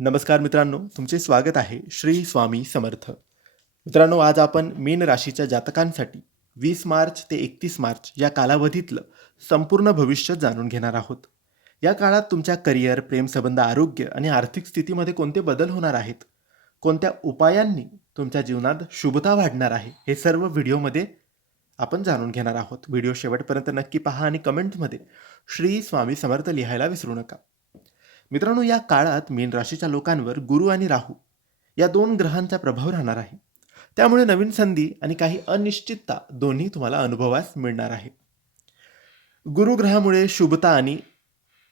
नमस्कार मित्रांनो तुमचे स्वागत आहे श्री स्वामी समर्थ. मित्रांनो आज आपण मीन राशीच्या जातकांसाठी वीस मार्च ते एकतीस मार्च या कालावधीतलं संपूर्ण भविष्य जाणून घेणार आहोत. या काळात तुमच्या करिअर प्रेमसंबंध आरोग्य आणि आर्थिक स्थितीमध्ये कोणते बदल होणार आहेत? कोणत्या उपायांनी तुमच्या जीवनात शुभता वाढणार आहे? हे सर्व व्हिडिओमध्ये आपण जाणून घेणार आहोत. व्हिडिओ शेवटपर्यंत नक्की पहा आणि कमेंटमध्ये श्री स्वामी समर्थ लिहायला विसरू नका. मित्रांनो या काळात मीन राशीच्या लोकांवर गुरु आणि राहू या दोन ग्रहांचा प्रभाव राहणार आहे. त्यामुळे नवीन संधी आणि काही अनिश्चितता दोन्ही तुम्हाला अनुभवास मिळणार आहे. गुरुग्रहामुळे शुभता आणि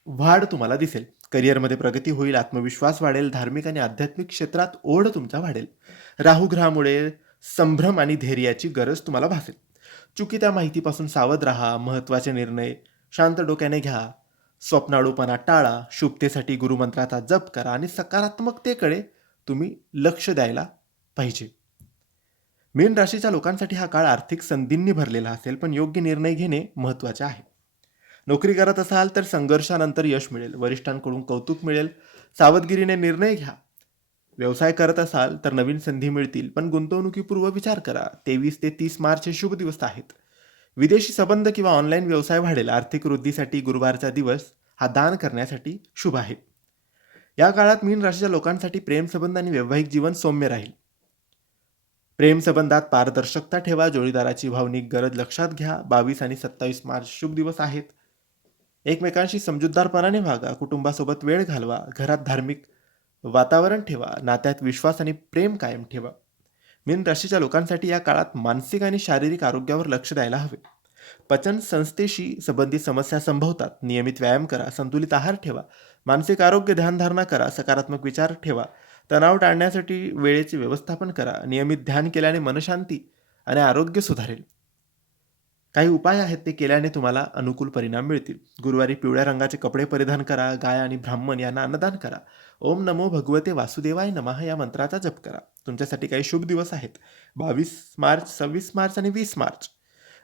वाढ तुम्हाला दिसेल. करिअरमध्ये प्रगती होईल आत्मविश्वास वाढेल धार्मिक आणि आध्यात्मिक क्षेत्रात ओढ तुमचा वाढेल. राहू ग्रहामुळे संभ्रम आणि धैर्याची गरज तुम्हाला भासेल. चुकीच्या माहितीपासून सावध राहा महत्त्वाचे निर्णय शांत डोक्याने घ्या स्वप्नाळूपणा टाळा शुभतेसाठी गुरुमंत्राचा जप करा आणि सकारात्मकतेकडे तुम्ही लक्ष द्यायला पाहिजे. मीन राशीच्या लोकांसाठी हा काळ आर्थिक संधींनी भरलेला असेल पण योग्य निर्णय घेणे महत्त्वाचे आहे. नोकरी करत असाल तर संघर्षानंतर यश मिळेल वरिष्ठांकडून कौतुक मिळेल सावधगिरीने निर्णय घ्या. व्यवसाय करत असाल तर नवीन संधी मिळतील पण गुंतवणुकीपूर्व विचार करा. तेवीस ते तीस मार्च हे शुभ दिवस आहेत. विदेशी संबंध किंवा ऑनलाईन व्यवसाय वाढेल आर्थिक वृद्धीसाठी गुरुवारचा दिवस हा दान करण्यासाठी शुभ आहे. या काळात मीन राशीच्या लोकांसाठी प्रेमसंबंध आणि वैवाहिक जीवन सौम्य राहील. प्रेमसंबंधात पारदर्शकता ठेवा जोडीदाराची भावनिक गरज लक्षात घ्या. बावीस आणि सत्तावीस मार्च शुभ दिवस आहेत. एकमेकांशी समजूतदारपणाने वागा कुटुंबासोबत वेळ घालवा घरात धार्मिक वातावरण ठेवा नात्यात विश्वास आणि प्रेम कायम ठेवा. मीन राशीच्या लोकांसाठी या काळात मानसिक आणि शारीरिक आरोग्यावर लक्ष द्यायला हवे. पचन संस्थेशी संबंधित समस्या संभवतात. नियमित व्यायाम करा संतुलित आहार ठेवा मानसिक आरोग्य ध्यानधारणा करा सकारात्मक विचार ठेवा तणाव टाळण्यासाठी वेळेचे व्यवस्थापन करा नियमित ध्यान केल्याने मनशांती आणि आरोग्य सुधारेल. काही उपाय आहेत ते केल्याने तुम्हाला अनुकूल परिणाम मिळतील. गुरुवारी पिवळ्या रंगाचे कपडे परिधान करा गाय आणि ब्राह्मण यांना अन्नदान करा ओम नमो भगवते वासुदेवाय नमः या मंत्राचा जप करा. तुमच्यासाठी काही शुभ दिवस आहेत. बावीस मार्च सव्वीस मार्च आणि वीस मार्च.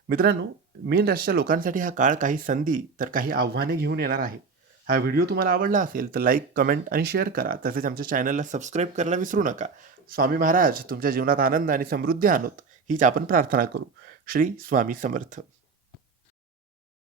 मित्रांनो मीन राशीच्या लोकांसाठी हा काळ काही संधी तर काही आव्हाने घेऊन येणार आहे. हा व्हिडिओ तुम्हाला आवडला असेल तर लाईक कमेंट आणि शेअर करा. तसेच आमच्या चॅनलला सबस्क्राईब करायला विसरू नका. स्वामी महाराज तुमच्या जीवनात आनंद आणि समृद्धी आणोत. हीच आपण प्रार्थना करू. श्री स्वामी समर्थ.